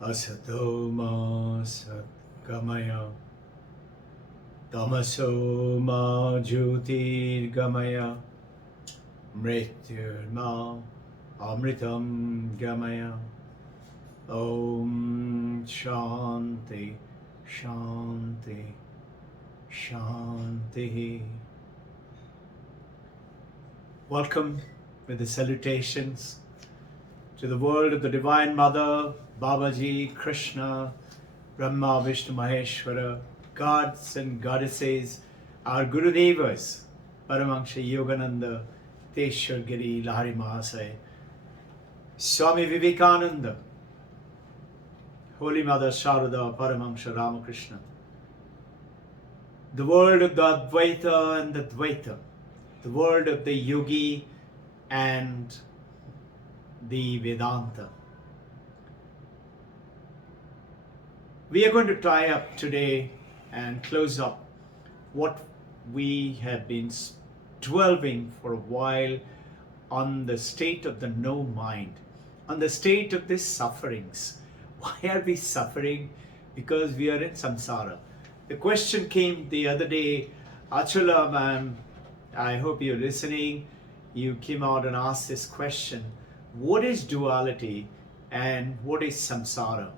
Asato ma satgamaya tamaso ma jyotirgamaya mrityurma amritam gamaya. Om Shanti Shanti Shanti. Welcome with the salutations to the world of the Divine Mother, Babaji, Krishna, Brahma, Vishnu, Maheshwara, gods and goddesses, our Gurudevas, Paramahansa Yogananda, Teshwar Giri, Lahari Mahasaya, Swami Vivekananda, Holy Mother Sharada, Paramahansa Ramakrishna, the world of the Advaita and the Dvaita, the world of the Yogi and the Vedanta. We are going to tie up today and close up what we have been dwelling for a while on the state of the no mind, on the state of these sufferings. Why are we suffering? Because we are in samsara. The question came the other day, Achula ma'am, I hope you're listening. You came out and asked this question. What is duality and what is samsara?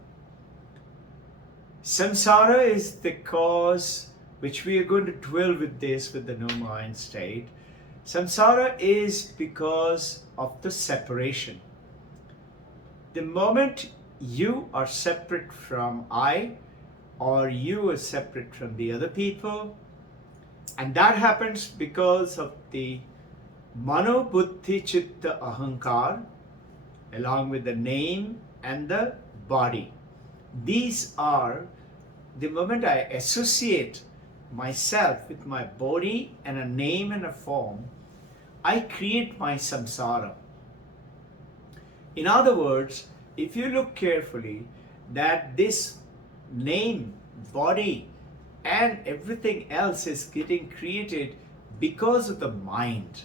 Samsara is the cause, which we are going to dwell with this, with the no mind state. Samsara is because of the separation. The moment you are separate from I, or you are separate from the other people, and that happens because of the mano buddhi chitta ahankar, along with the name and the body. These are the moment I associate myself with my body and a name and a form, I create my samsara. In other words, if you look carefully, that this name, body, and everything else is getting created because of the mind.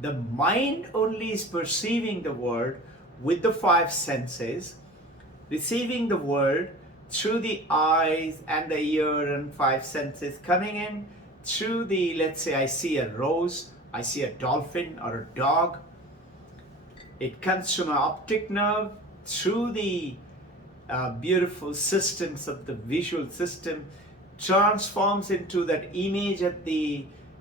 The mind only is perceiving the world with the five senses, receiving the world through the eyes and the ear and five senses, coming in through the, let's say I see a rose, I see a dolphin or a dog. It comes from an optic nerve through the beautiful systems of the visual system, transforms into that image at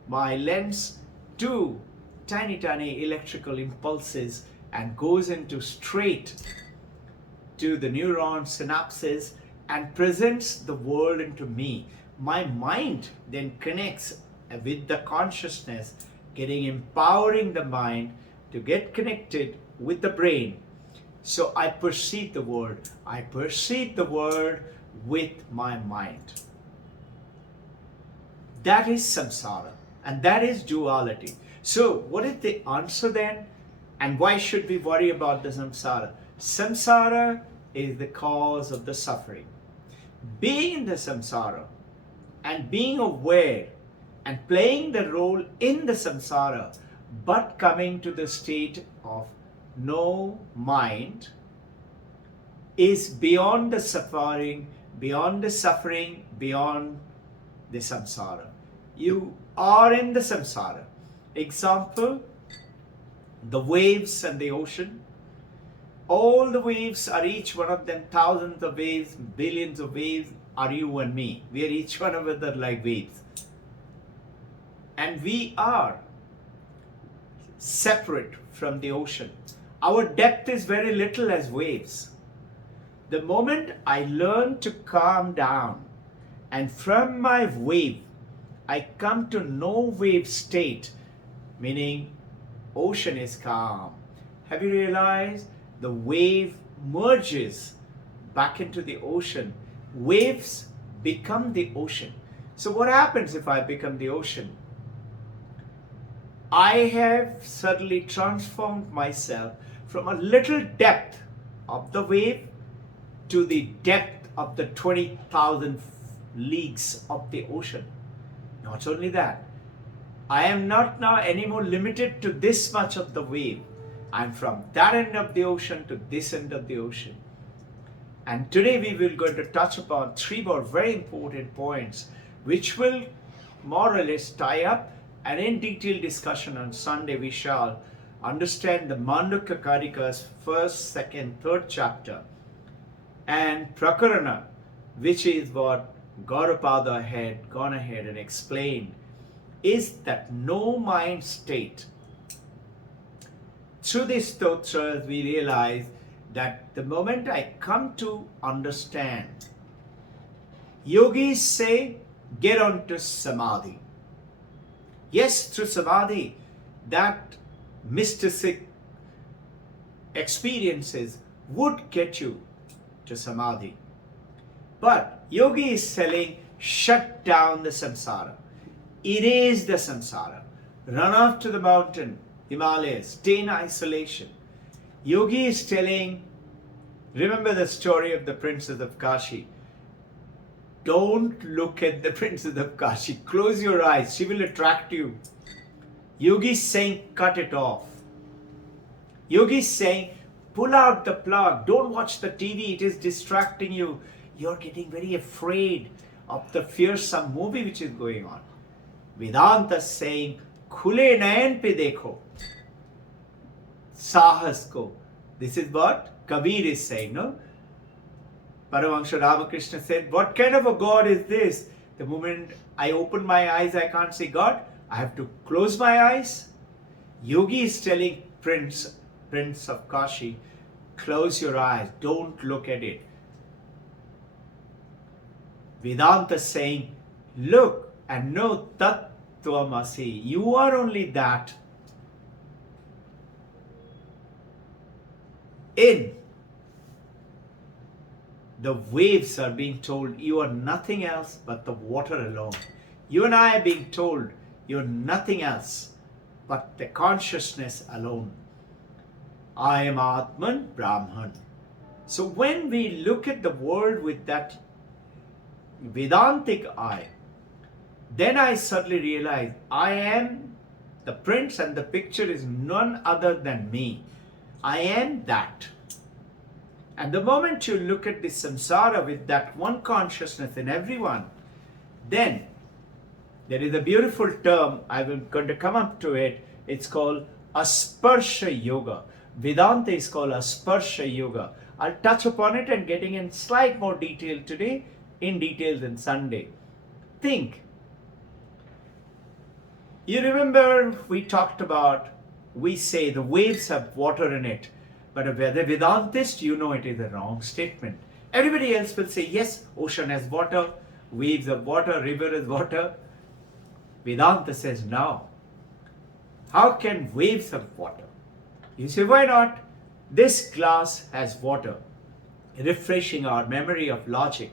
my lens to tiny electrical impulses and goes into straight to the neuron synapses and presents the world into me. My mind then connects with the consciousness, empowering the mind to get connected with the brain. So I perceive the world. I perceive the world with my mind. That is samsara, and that is duality. So what is the answer then? And why should we worry about the samsara? Samsara is the cause of the suffering. Being in the samsara and being aware and playing the role in the samsara, but coming to the state of no mind, is beyond the suffering, beyond the samsara. You are in the samsara. Example, the waves and the ocean. All the waves are each one of them thousands of waves, billions of waves are you and me. We are each one of us like waves. And we are separate from the ocean. Our depth is very little as waves. The moment I learn to calm down and from my wave, I come to no wave state, meaning ocean is calm. Have you realized the wave merges back into the ocean? Waves become the ocean. So what happens if I become the ocean? I have suddenly transformed myself from a little depth of the wave to the depth of the 20,000 leagues of the ocean. Not only that, I am not now anymore limited to this much of the wave. I'm from that end of the ocean to this end of the ocean. And today we will going to touch upon three more very important points which will more or less tie up, and in detailed discussion on Sunday we shall understand the Mandukya Karika's first, second, third chapter and Prakarana, which is what Gaudapada had gone ahead and explained, is that no mind state. Through these stotras we realize that the moment I come to understand, yogis say get on to samadhi. Yes, through samadhi, that mystic experiences would get you to samadhi. But yogi is telling, shut down the samsara. Erase the samsara. Run off to the mountain, Himalayas, stay in isolation. Yogi is telling, remember the story of the princess of Kashi. Don't look at the princess of Kashi. Close your eyes. She will attract you. Yogi is saying, cut it off. Yogi is saying, pull out the plug. Don't watch the TV. It is distracting you. You're getting very afraid of the fearsome movie which is going on. Vedanta is saying, khule nayan pe dekho. Sahas ko. This is what Kabir is saying, no? Paramahansa Ramakrishna said, what kind of a God is this? The moment I open my eyes, I can't see God. I have to close my eyes. Yogi is telling Prince of Kashi, close your eyes. Don't look at it. Vedanta is saying, look and know Tat Tvamasi. You are only that. In the waves are being told you are nothing else but the water alone. You and I are being told you're nothing else but the consciousness alone. I am Atman Brahman. So when we look at the world with that Vedantic eye, then I suddenly realize I am the prince and the picture is none other than me. I am that. And the moment you look at the samsara with that one consciousness in everyone, then there is a beautiful term, I will going to come up to it. It's called Asparsha Yoga. Vedanta is called Asparsha Yoga. I'll touch upon it and getting in slight more detail today, in details on Sunday. Think. You remember we talked about, we say the waves have water in it. But as a Vedantist, you know it is a wrong statement. Everybody else will say, yes, ocean has water, waves have water, river has water. Vedanta says, no. How can waves have water? You say, why not? This glass has water, refreshing our memory of logic.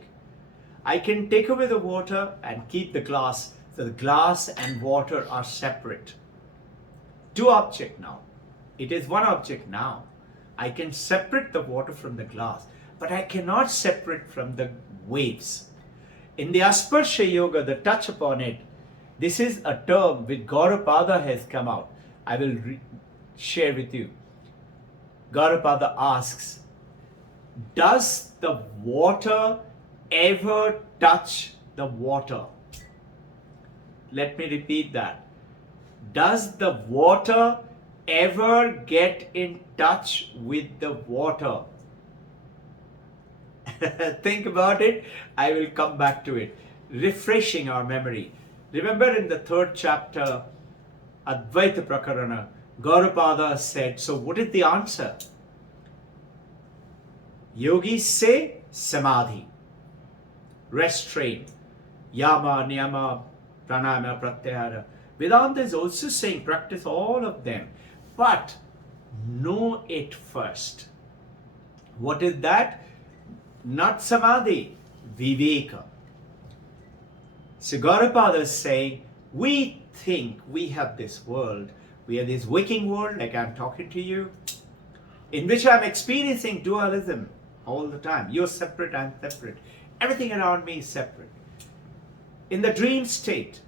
I can take away the water and keep the glass. So the glass and water are separate. Two objects now. It is one object now. I can separate the water from the glass, but I cannot separate from the waves. In the Asparsha Yoga, the touch upon it, this is a term which Gaudapada has come out. I will share with you. Gaudapada asks, does the water ever touch the water? Let me repeat that. Does the water ever get in touch with the water? Think about it. I will come back to it. Refreshing our memory. Remember in the third chapter, Advaita Prakarana, Gaudapada said, so what is the answer? Yogis say samadhi, restraint, yama, niyama, pranayama, pratyahara. Vedanta is also saying practice all of them, but know it first. What is that? Not samadhi, viveka. So Gaudapada is saying, we think we have this world, we have this waking world, like I'm talking to you, in which I'm experiencing dualism all the time. You're separate, I'm separate. Everything around me is separate. in the dream state,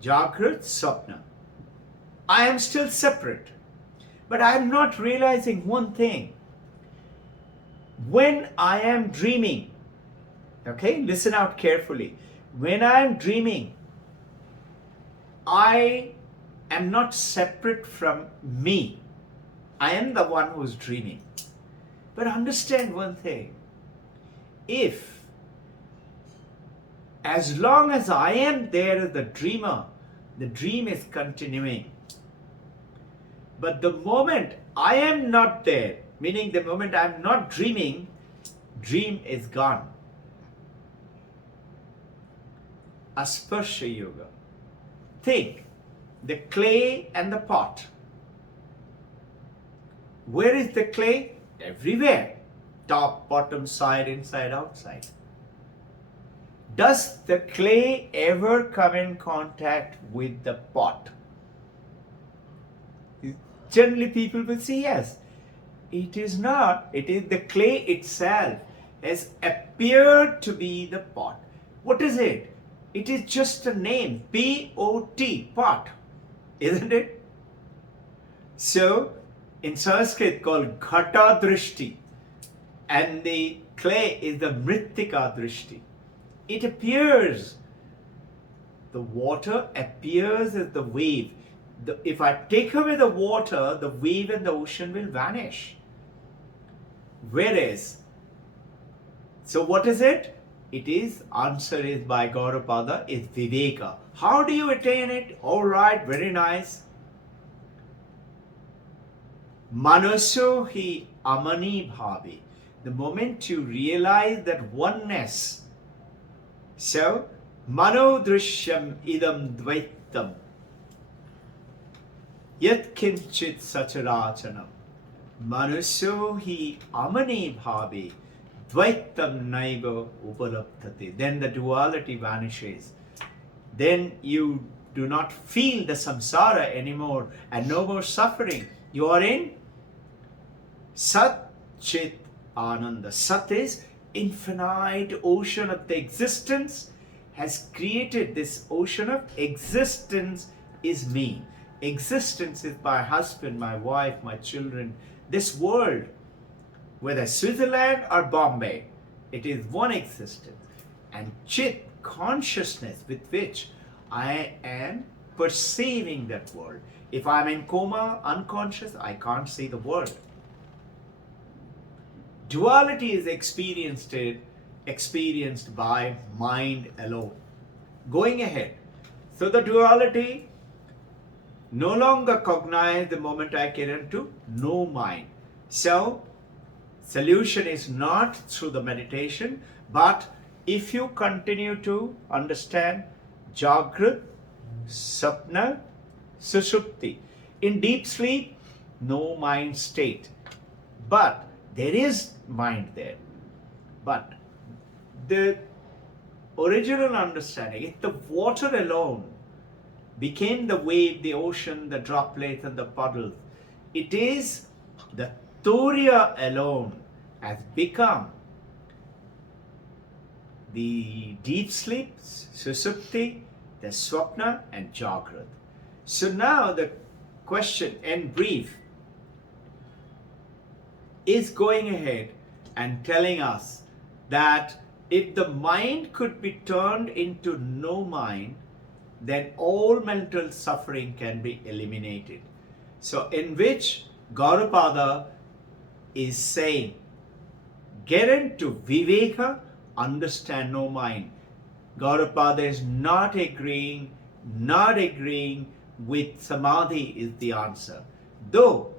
Jagrat, Swapna, I am still separate. But I am not realizing one thing. When I am dreaming, okay, listen out carefully. When I am dreaming, I am not separate from me. I am the one who is dreaming. But understand one thing. If, as long as I am there as the dreamer, the dream is continuing. But the moment I am not there, meaning the moment I am not dreaming, dream is gone. Asparsha Yoga. Think, the clay and the pot. Where is the clay? Everywhere. Top, bottom, side, inside, outside. Does the clay ever come in contact with the pot? Generally people will say yes. It is not. It is the clay itself has appeared to be the pot. What is it? It is just a name. P-O-T, pot. Isn't it? So, in Sanskrit called Ghata Drishti, and the clay is the Mrittika Drishti. It appears, the water appears as the wave. If I take away the water, the wave and the ocean will vanish. Whereas, so what is it? It is, answer is by Gaudapada, is Viveka. How do you attain it? Alright, very nice. Manaso hi amani bhavi. The moment you realize that oneness. So, mano drishyam idam dvaitam. Yat kinchit sacharachanam. Manaso hi amani bhavi. Dvaitam naiva upalabdhate. Then the duality vanishes. Then you do not feel the samsara anymore and no more suffering. You are in Sat Chit Ananda. Sat is infinite ocean of the existence has created this ocean of existence is me. Existence is my husband, my wife, my children, this world. Whether Switzerland or Bombay, it is one existence. And Chit, consciousness with which I am perceiving that world. If I'm in coma, unconscious, I can't see the world. Duality is experienced by mind alone. Going ahead. So the duality no longer cognized the moment I get into no mind. So solution is not through the meditation, but if you continue to understand Jagrat, Sapna, Sushupti. In deep sleep, no mind state. But there is mind there. But the original understanding, if the water alone became the wave, the ocean, the droplets and the puddles, it is the Turiya alone has become the deep sleep, Susupti, the Swapna and Jagrat. So now the question in brief is going ahead and telling us that if the mind could be turned into no mind, then all mental suffering can be eliminated. So in which Gaudapada is saying, get into Viveka, understand no mind. Gaudapada is not agreeing with Samadhi is the answer. Though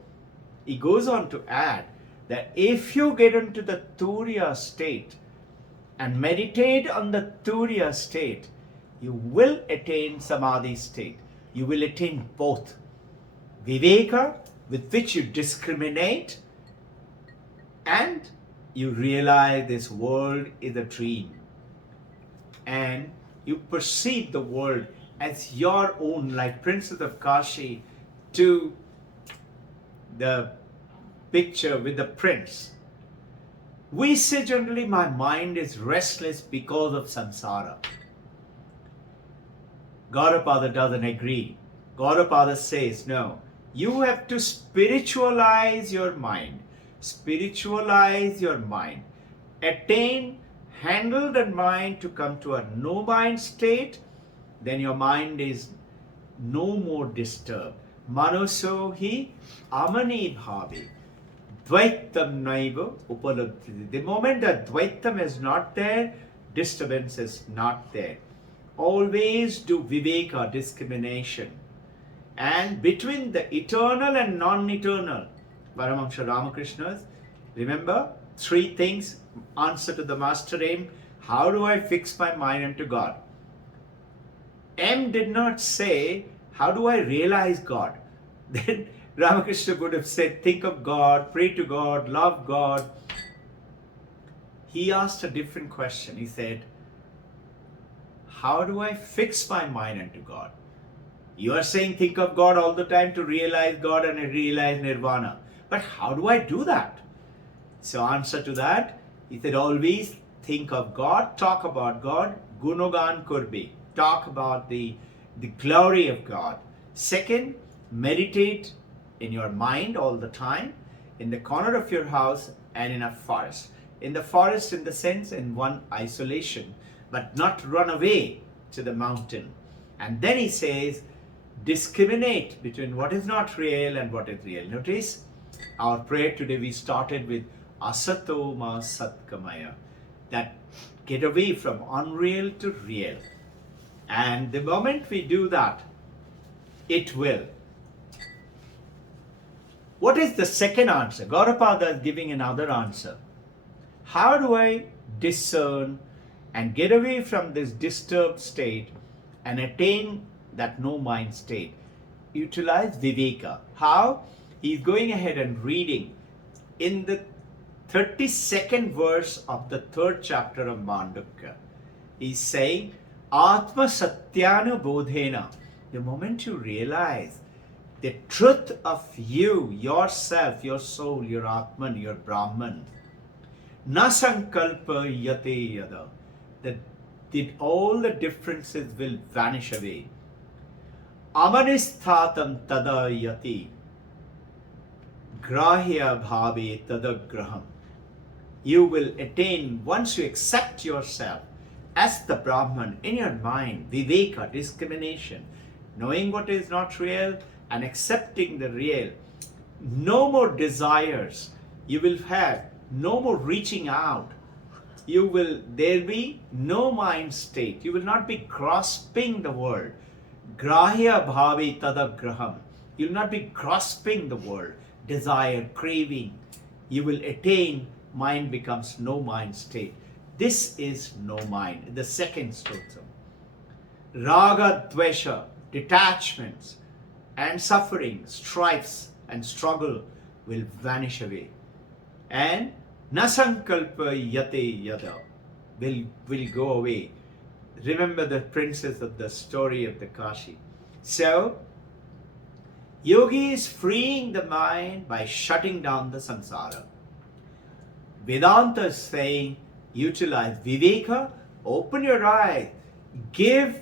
he goes on to add that if you get into the Turiya state and meditate on the Turiya state, you will attain Samadhi state. You will attain both. Viveka, with which you discriminate, and you realize this world is a dream. And you perceive the world as your own, like Princess of Kashi to the picture with the prince. We say generally, my mind is restless because of samsara. Gaudapada doesn't agree. Gaudapada says, no, you have to spiritualize your mind. Spiritualize your mind. Handle the mind to come to a no mind state, then your mind is no more disturbed. Manoso hi amani bhavi. Dvaitam naiva upalabdhiti. The moment that Dvaitam is not there, disturbance is not there. Always do viveka, discrimination. And between the eternal and non-eternal, Paramahamsa Ramakrishna's, remember, 3 things, answer to the master aim. How do I fix my mind unto God? M did not say, how do I realize God? Then Ramakrishna would have said, think of God, pray to God, love God. He asked a different question. He said, how do I fix my mind unto God? You are saying think of God all the time to realize God and realize Nirvana. But how do I do that? So answer to that, he said, always think of God, talk about God, gunogan kurbi, talk about the glory of God. Second, meditate in your mind all the time, in the corner of your house and in a forest. In the forest in the sense in one isolation, but not run away to the mountain. And then he says, discriminate between what is not real and what is real. Notice our prayer today, we started with asato ma satkamaya, that get away from unreal to real. And the moment we do that, it will. What is the second answer? Gaudapada is giving another answer. How do I discern and get away from this disturbed state and attain that no mind state? Utilize viveka. How? He's going ahead and reading in the 32nd verse of the 3rd chapter of Mandukya. He's saying, Atma Satyanu Bodhena. The moment you realize the truth of you, yourself, your soul, your Atman, your Brahman, na sankalpa yate yada, that all the differences will vanish away. Amanisthatam tada yati, grahya bhave tadagraham. You will attain, once you accept yourself as the Brahman in your mind, viveka, discrimination, knowing what is not real and accepting the real, no more desires. You will have no more reaching out. There'll be no mind state. You will not be grasping the world. Grahya bhavi tadagraham. You will not be grasping the world. Desire, craving. You will attain, mind becomes no mind state. This is no mind. The second stotra. Raga dvesha, detachments and suffering, strifes and struggle will vanish away. And nasankalpa yate yada will go away. Remember the princess of the story of the Kashi. So, yogi is freeing the mind by shutting down the samsara. Vedanta is saying, utilize viveka, open your eyes, give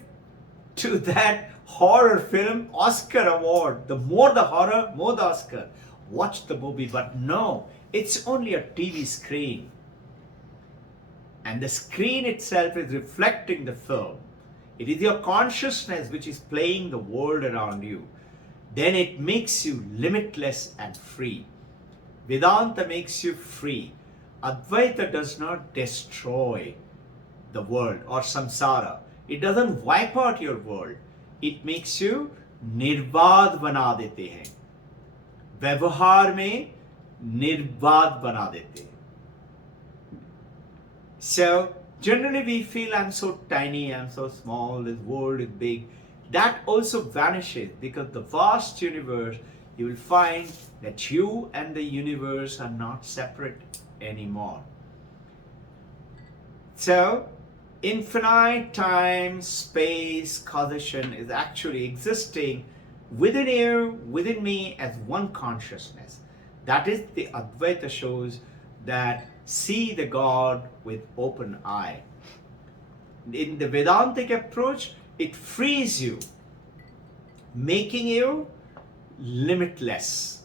to that horror film Oscar award. The more the horror, more the Oscar. Watch the movie, but no, it's only a TV screen. And the screen itself is reflecting the film. It is your consciousness which is playing the world around you. Then it makes you limitless and free. Vedanta makes you free. Advaita does not destroy the world or samsara. It doesn't wipe out your world. It makes you निर्बाध बना देते हैं. व्यवहार में निर्बाध बना देते हैं. So generally we feel I'm so tiny, I'm so small, this world is big. That also vanishes because the vast universe, you will find that you and the universe are not separate anymore. So infinite time, space, causation is actually existing within you, within me as one consciousness. That is the Advaita shows that see the God with open eye. In the Vedantic approach, It frees you, making you limitless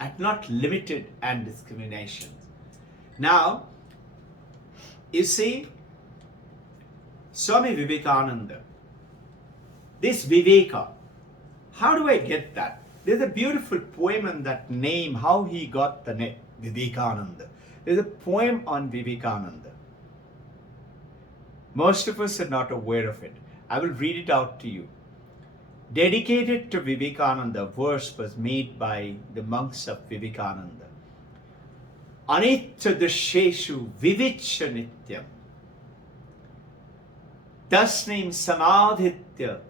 and not limited and discrimination. Now, you see, Swami Vivekananda, this Viveka, how do I get that? There's a beautiful poem on that name, how he got the name Vivekananda. There's a poem on Vivekananda. Most of us are not aware of it. I will read it out to you. Dedicated to Vivekananda, verse was made by the monks of Vivekananda. Anitya dasheshu vivicha nityam. Tasnim samadhitya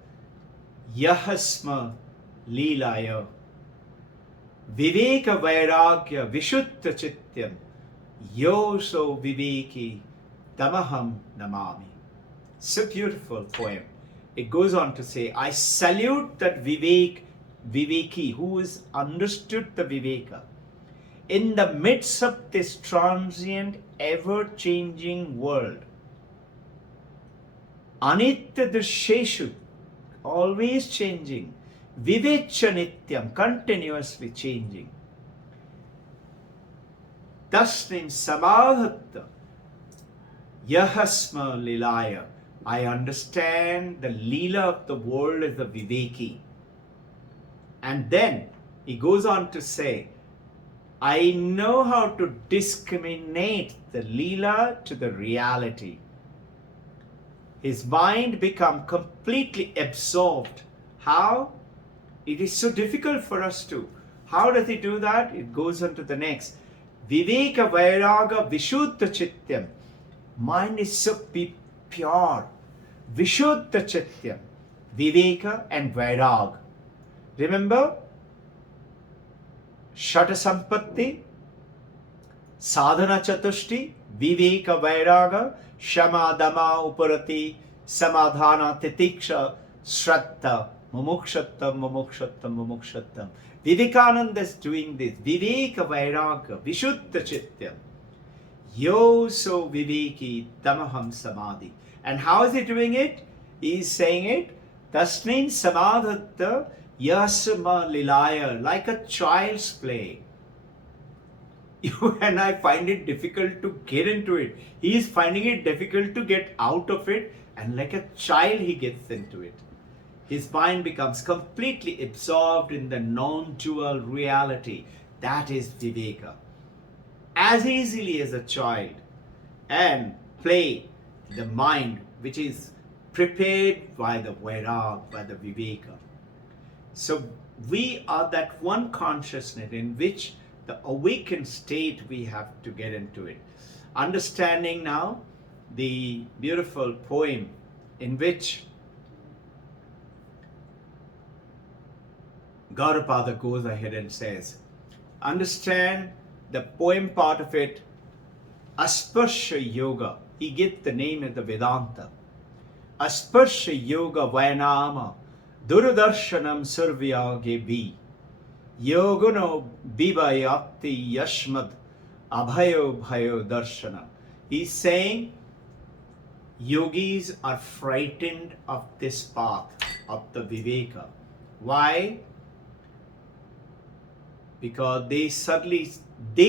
yahasma leelaya. Viveka vairagya vishuddha chityam. Yoso viveki tamaham namami. So beautiful poem. It goes on to say, I salute that Viveki, who has understood the Viveka. In the midst of this transient, ever-changing world, Anitya Dasheshu, always changing, Vivecha Nityam, continuously changing. Tasnim Samadhatta, Yahasma Lilaya. I understand the Leela of the world as a Viveki. And then he goes on to say, I know how to discriminate the Leela to the reality. His mind become completely absorbed. How? It is so difficult for us to. How does he do that? It goes on to the next. Viveka Vairaga Vishuddha Chityam. Mind is so pure. Vishuddha Chityam. Viveka and Vairag. Remember? Shata Sampatti, Sadhana Chatushti, Viveka Vairaga, Shama Dama Uparati, Samadhana Titiksha, Shraddha, Mumukshattam, Mumukshattam, Mumukshattam. Vivekananda is doing this. Viveka Vairaga, Vishuddha Chityam. Yo so Viveki Tamaham Samadhi. And how is he doing it? He is saying it. Tasmin Samadhatta Yasama Lilaya, like a child's play. You and I find it difficult to get into it. He is finding it difficult to get out of it, and like a child he gets into it. His mind becomes completely absorbed in the non-dual reality. That is Viveka. As easily as a child, and play the mind which is prepared by the Vairag, by the Viveka. So we are that one consciousness in which the awakened state we have to get into it. Understanding now the beautiful poem in which Gaudapada goes ahead and says, understand the poem part of it, Asparsha Yoga. He gets the name of the Vedanta. Asparsha Yoga Vayanama Duradarshanam Survyage Bi Yoguno Bibayati Yashmad Abhayo Bhayo Darshana. He's saying yogis are frightened of this path of the Viveka. Why? Because they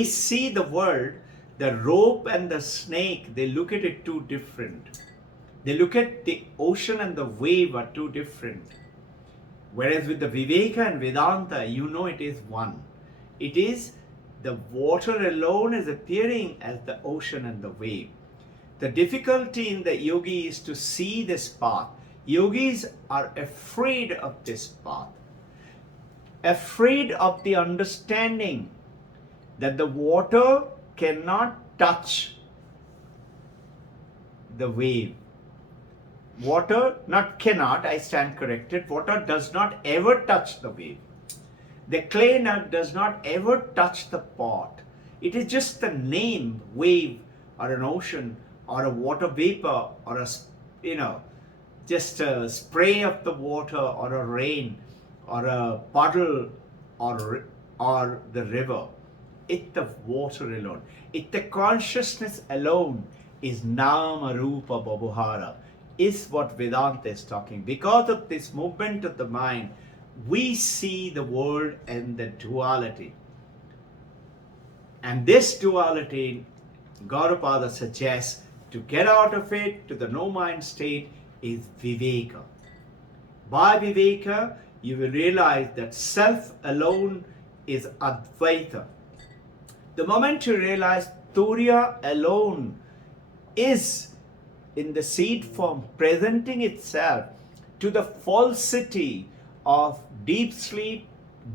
see the world, the rope and the snake, they look at it too different. They look at the ocean and the wave are too different. Whereas with the Viveka and Vedanta, you know it is one. It is the water alone is appearing as the ocean and the wave. The difficulty in the yogi is to see this path. Yogis are afraid of this path. Afraid of the understanding that the water cannot touch the wave. Water, not cannot, I stand corrected. Water does not ever touch the wave. The clay nut does not ever touch the pot. It is just the name, wave or an ocean or a water vapor or just a spray of the water or a rain or a puddle or the river. It's the water alone. It's the consciousness alone is Nama Rupa Babuhara. is what Vedanta is talking. Because of this movement of the mind, we see the world and the duality. And this duality, Gaudapada suggests, to get out of it to the no-mind state is Viveka. By Viveka, you will realize that self alone is Advaita. The moment you realize Turiya alone is in the seed form presenting itself to the falsity of deep sleep,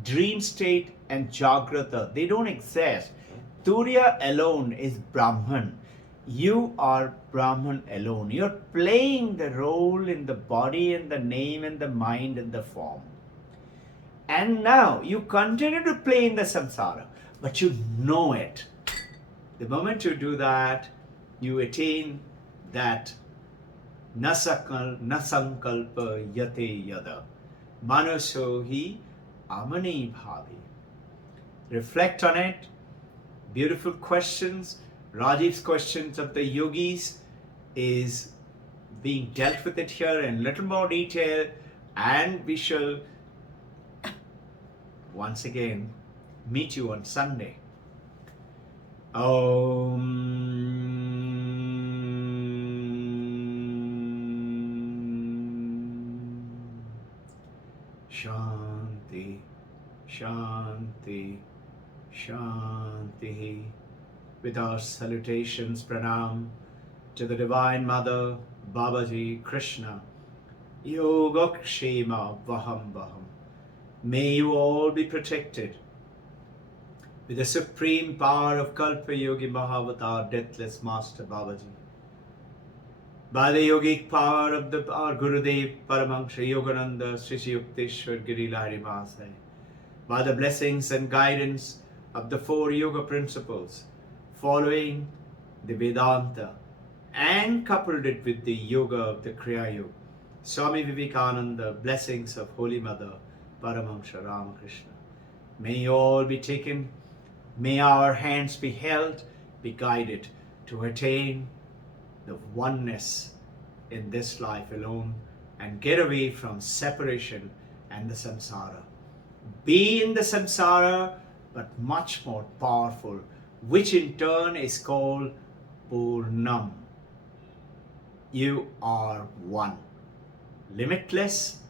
dream state and Jagrata. They don't exist. Turiya alone is Brahman. You are Brahman alone. You're playing the role in the body and the name and the mind and the form. And now you continue to play in the samsara, but you know it. The moment you do that, you attain that nasankalpa yate yada manaso hi amani bhavi. Reflect on it. Beautiful questions. Rajiv's questions of the yogis is being dealt with it here in little more detail, and we shall once again meet you on Sunday. Om Shanti Shanti Shanti. With our salutations, pranam to the Divine Mother, Babaji, Krishna, Yogakshema Vaham Vaham. May you all be protected with the supreme power of Kalpa Yogi Mahavatar, deathless Master Babaji. By the yogic power of our Gurudev, Paramahansa Yogananda, Sri Yukteswar Giri Lahari Mahasaya. By the blessings and guidance of the 4 yoga principles, following the Vedanta and coupled it with the yoga of the Kriya Yoga, Swami Vivekananda, blessings of Holy Mother, Paramahansa Ramakrishna. May you all be taken, may our hands be held, be guided to attain the oneness in this life alone and get away from separation and the samsara. Be in the samsara, but much more powerful, which in turn is called Purnam. You are one, limitless,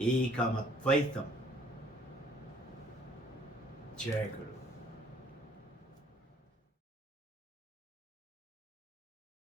Ekam Advaitam. Jai Guru.